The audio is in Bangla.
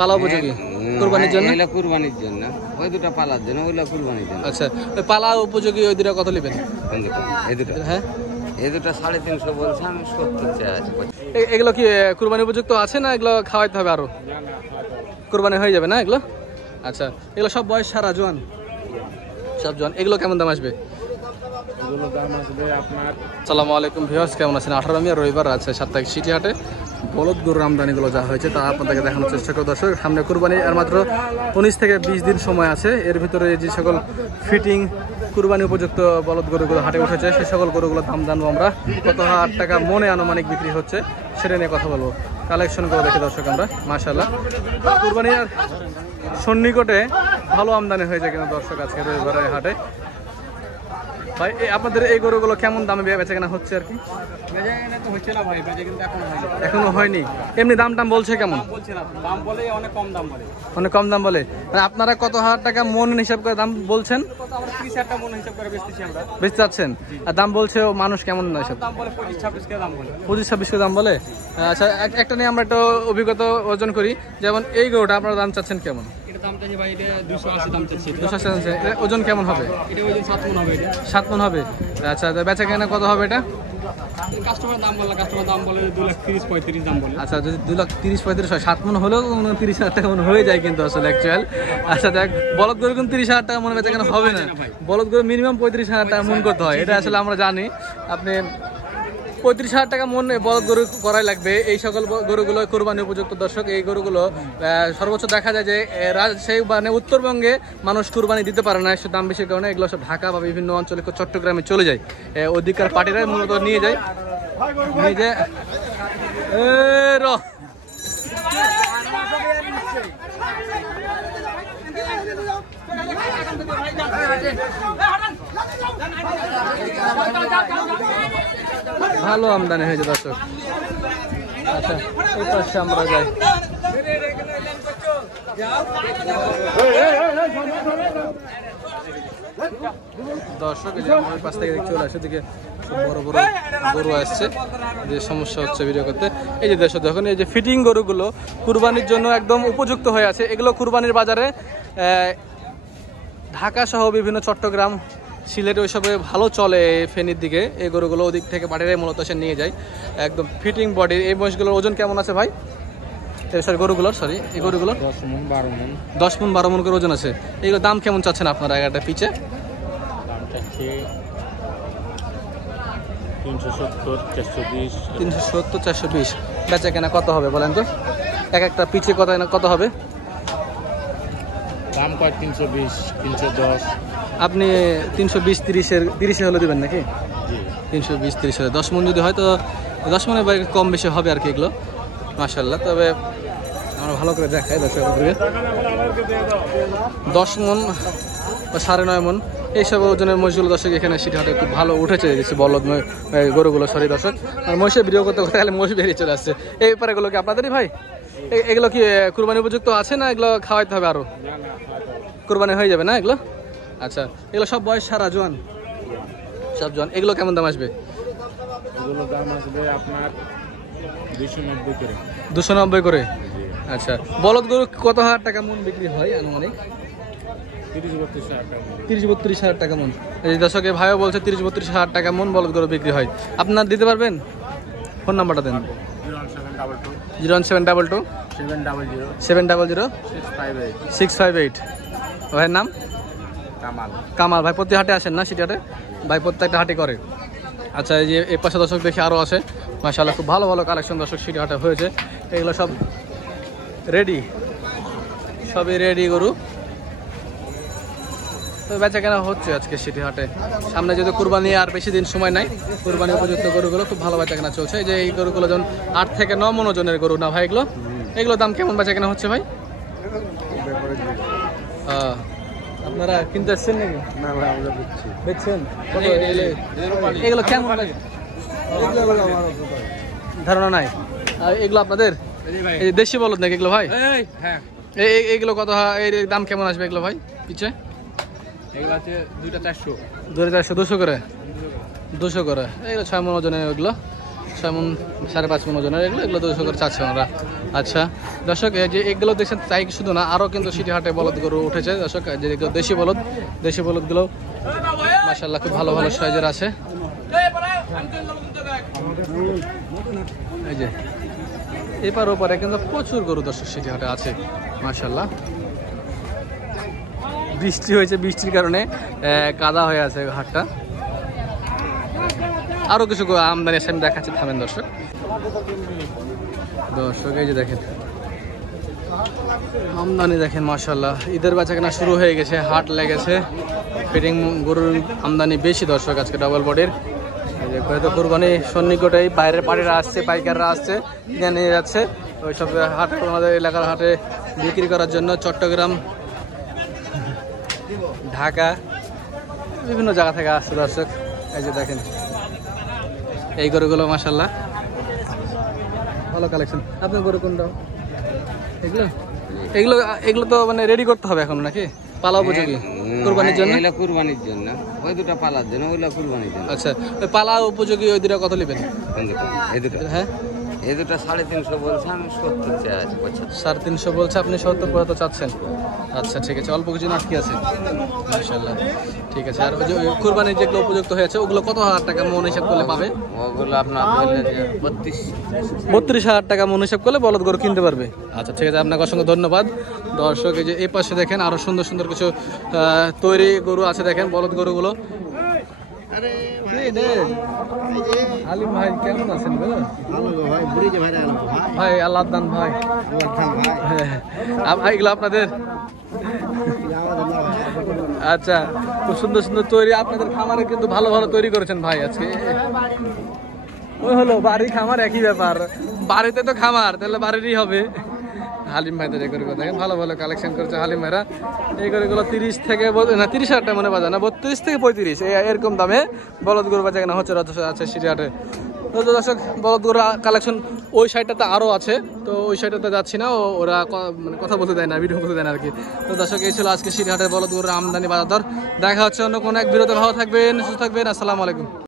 পালা উপযোগী কুরবানির জন্য? এগুলো কুরবানির জন্য, ওই দুটো পালার জন্য, ওইগুলো কুরবানির জন্য। আচ্ছা, ওই পালা উপযোগী ওই দুটো কত নেবেন? এই দুটো, হ্যাঁ এই দুটো 350 বলছে, আমি 70 চাই আছে। এগুলো কি কুরবানি উপযুক্ত আছে না এগুলো খাওয়াইতে হবে আরো? কুরবানি হয়ে যাবে না এগুলো? আচ্ছা, এগুলো সব বয়স সারা জোয়ান? সব জোয়ান। এগুলো কেমন দাম আসবে? এগুলো দাম আসবে আপনার। আসসালামু আলাইকুম ভিউয়ার্স, কেমন আছেন? 18 মে রবিবার আছে সাপ্তাহিক সিটি হাটে বলদ গরুর আমদানিগুলো যা হয়েছে তা আপনাদেরকে দেখানোর চেষ্টা করব। দর্শক, সামনে কুরবানি আর মাত্র 19 থেকে 20 দিন সময় আছে। এর ভিতরে যে সকল ফিটিং কুরবানি উপযুক্ত বলদ গরুগুলো হাটে উঠেছে সেই সকল গরুগুলো দাম জানবো আমরা। কত হাজার টাকা মনে আনুমানিক বিক্রি হচ্ছে সেটা নিয়ে কথা বলবো। কালেকশন করে দেখি দর্শক আমরা। মাশাআল্লাহ, কুরবানি আর সন্নিকটে ভালো আমদানি হয়েছে কিন্তু দর্শক আজকে রবিবারের হাটে। ভাই, আপনাদের এই গরুগুলো কেমন দামে বেচা কেনা হচ্ছে আর কি? এখনো হয়নি। এমনি দাম টাম বলছে কেমন? অনেক কম দাম বলে। মানে আপনারা কত হাজার টাকা মন হিসাব করে দাম বলছেন? 30,000 বেচতে চাচ্ছেন, আর দাম বলছে মানুষ কেমন না? 25-26 করে দাম বলে। আচ্ছা, একটা নিয়ে আমরা একটা অভিজ্ঞতা অর্জন করি। যেমন এই গরুটা আপনারা দাম চাচ্ছেন কেমন? ওজন কেমন হবে? 7 মণ হবে। আচ্ছা, বেচা কেনা কত হবে এটা? কাস্টমার দাম বলে 2,30,000-35,000 দাম বলে। আচ্ছা, যদি 2,30,000-35,000 হয়, 7 মণ হলেও 30,000 টাকা মনে হয়ে যায় কিন্তু আসলে অ্যাকচুয়াল। আচ্ছা দেখ, বলদ গরু কিন্তু 30,000 টাকা মনে বেচা কেনা হবে না। বলদ গরু মিনিমাম 35,000 টাকা মন করতে হয়, এটা আসলে আমরা জানি। আপনি 35,000 টাকা মন বলদ গরু করাই লাগবে। এই সকল গরুগুলো কোরবানি উপযুক্ত দর্শক। এই গরুগুলো সর্বোচ্চ দেখা যায় যে সেই মানে উত্তরবঙ্গে মানুষ কুরবানি দিতে পারে না, দাম বেশির কারণে এগুলো সব ঢাকা বা বিভিন্ন অঞ্চলে চট্টগ্রামে চলে যায়। ওদিককার পার্টিরা মূলত নিয়ে যায়। ভালো আমদানি হয়েছে দর্শক। আচ্ছা, এই পাশে আমরা যাই। দর্শক, এই যে আমার পাশ থেকে চলে আসে, দিকে বড় বড় গরু আসছে। যে সমস্যা হচ্ছে ভিডিও করতে, এই যে দর্শক দেখুন, এই যে ফিটিং গরুগুলো কুরবানির জন্য একদম উপযুক্ত হয়ে আছে। এগুলো কুরবানির বাজারে ঢাকা সহ বিভিন্ন চট্টগ্রাম, সিলেট ওইসবে ভালো চলে। ফেনীর দিকে এই গরুগুলো ওদিক থেকে পাটিরাই মূলত সে নিয়ে যায়। একদম ফিটিং বডির। এই মহিষগুলোর ওজন কেমন আছে ভাই? সরি, গরুগুলোর, সরি, এই গরুগুলোর 10 মণ 12 মণ করে ওজন আছে। এইগুলোর দাম কেমন চাচ্ছেন আপনারা? একটা পিছে 370-420। বেচা কেনা কত হবে বলেন তো? একটা পিছে কত হবে? দাম কয় 320, 310। আপনি 320-30 হলে দেবেন নাকি? 320-30 হলে 10 মণ যদি হয় তো 10 মণের বাইরে কম বেশি হবে আর কি এগুলো। মাশাআল্লাহ, তবে আমরা ভালো করে দেখাই দর্শকদেরকে। 10 মণ বা 9.5 মণ এইসব ওজনের মহিষগুলো দর্শক এখানে সিটি হাটে খুব ভালো উঠেছে। বলদ গরুগুলো, সরি দর্শক। আর মহিষের ভিডিও করতে করতে গেলে মহিষ বেরিয়ে চলে আসছে। এই ব্যাপারে এগুলো কি আপনাদেরই ভাই? এগুলো কি কুরবানি উপযুক্ত আছে না এগুলো খাওয়াইতে হবে আরো? কুরবানি হয়ে যাবে না এগুলো? আচ্ছা, এগুলো সব বয়স সারা জোয়ান? সব জোয়ান। এগুলো কেমন দাম আসবে? এগুলো দাম আসবে আপনার 290 করে। 290 করে। আচ্ছা, বলদ গরু কত হাজার টাকা মন বিক্রি হয় আনুমানিক? 30-32 হাজার টাকা মন। এই দর্শকের ভাইও বলছে 30-32 হাজার টাকা মন বলদ গরু বিক্রি হয়। আপনার দিতে পারবেন? ফোন নাম্বারটা দেন। 01722 700 658। ভাইয়ের নাম? কামাল ভাই। প্রতি হাটে আসেন না সিটি হাটে? ভাই প্রত্যেকটা হাটে করে। আচ্ছা, এই যে এই পাশে দর্শক দেখি আরও আছে। মাশাআল্লাহ, খুব ভালো ভালো কালেকশন দর্শক সিটি হাটে হয়েছে। এগুলো সব রেডি, সবই রেডি গরু। তো বেচা কেনা হচ্ছে আজকে সিটি হাটে। সামনে যেহেতু কুরবানি আর বেশি দিন সময় নাই, কুরবানি উপযুক্ত গরুগুলো খুব ভালো বেচা কেনা চলছে। এই যে এই গরুগুলো যেমন 8 থেকে 9 মণ ওজনের গরু না ভাই? এগুলো দাম কেমন বেচা কেনা হচ্ছে ভাই? আপনারা কিনতে আসছেন নাকি? বেচছেন? এগুলো কেমন ধারণা নাই? এগুলো আপনাদের দেশি বলদ নাকি এগুলো ভাই? এইগুলো কত, এর দাম কেমন আসবে এগুলো ভাই পিছে? এগুলো আছে 2টা 400। 200 করে। 200 করে। এগুলো 6 মণ ওজনের, ওগুলো 6 মণ 5.5 মণ ওজনের এগুলো 200 করে চাচ্ছে ওনারা। আচ্ছা দর্শক, এই যে এগুলো দেখছেন তাই শুধু না, আরও কিন্তু সিটি হাটে বলদ গরু উঠেছে দর্শক। যে দেশি বলদগুলো মাশাআল্লাহ খুব ভালো ভালো সাইজের আছে। এই যে এপার ওপারে কিন্তু প্রচুর গরু দর্শক সিটি হাটে আছে মাশাআল্লাহ। বৃষ্টি হয়েছে, বৃষ্টির কারণে কাদা হয়ে আছে হাটটা। আরো কিছু আমদানি আছে, আমি দেখাচ্ছি, থামেন দর্শক। এই যে দেখেন আমদানি দেখেন মাশাআল্লাহ। ঈদের বেচাকেনা শুরু হয়ে গেছে, হাট লেগেছে, ফিটিং গরুর আমদানি বেশি দর্শক আজকে ডাবল বডির। হয়তো কুরবানি সন্নিকটেই বাইরের পাড়িরা আসছে, পাইকাররা আসছে, কিনে নিয়ে যাচ্ছে ওইসব হাটে, আমাদের এলাকার হাটে বিক্রি করার জন্য। চট্টগ্রাম, ঢাকা, বিভিন্ন জায়গা থেকে আসছে দর্শক। এই যে দেখেন এই গরুগুলো মাশাআল্লাহ ভালো কালেকশন। আপনার গরু কোনটা? এগুলো এগুলো এগুলো তো মানে রেডি করতে হবে এখন নাকি পালা উপযোগী কুরবানির জন্য? এগুলা কুরবানির জন্য, ওই দুটো পালার জন্য, ওইগুলা কুরবানির জন্য। আচ্ছা, ওই পালা উপযোগী ওই দুটা কত নেবেন? কোন দুটো? এই দুটো? হ্যাঁ, এই দুটো 350 বলছে, আমি 70 চাই আছে। 350 বলছে, আপনি 70 পর্যন্ত চাচ্ছেন। আচ্ছা ঠিক আছে, অল্প কিছু আটকে আছে মাশাআল্লাহ। ঠিক আছে, আর ওই যে কুরবানির যেগুলো উপযুক্ত হয়েছে ওগুলো কত হাজার টাকা মন হিসাব করলে পাবে? ওগুলো আপনার ধরলে যে 32,000 টাকা মন হিসাব করলে বলদ গরু কিনতে পারবে। আচ্ছা ঠিক আছে, আপনাকে অসংখ্য ধন্যবাদ দর্শক। এই যে এই পাশে দেখেন আরো সুন্দর সুন্দর কিছু তৈরি গরু আছে, দেখেন বলদ গরুগুলো। আলিম ভাই কেমন আছেন? ভাই আল্লাহ দান ভাই, এগুলো আপনাদের? আচ্ছা, খুব সুন্দর সুন্দর তৈরি আপনাদের খামারে, কিন্তু ভালো ভালো তৈরি করেছেন ভাই আজকে। ওই হলো বাড়ি খামার একই ব্যাপার, বাড়িতে তো খামার, তাহলে বাড়িরই হবে। হালিম ভাইদের এই গরুগুলো দেখেন ভালো ভালো কালেকশন করেছে হালিম ভাইরা। এই গরুগুলো 30 থেকে না 30,000 টাকা মনে বাজার না, 32 থেকে 35 এরকম দামে বলদ গরু বাজার কেনা হচ্ছে আছে সিটি হাটে। তো দর্শক, বলদ গরু কালেকশন ওই সাইডটাতে আরও আছে, তো ওই সাইডটাতে যাচ্ছি না, ওরা মানে কথা বলতে দেয় না, ভিডিও করতে দেয় না আর কি। তো দর্শক, এই ছিল আজকে সিটি হাটের বলদ গরুর আমদানি বাজার দর। দেখা হচ্ছে অন্য কোনো এক ভিডিওতে। ভালো থাকবেন, সুস্থ থাকবেন, আসসালামু আলাইকুম।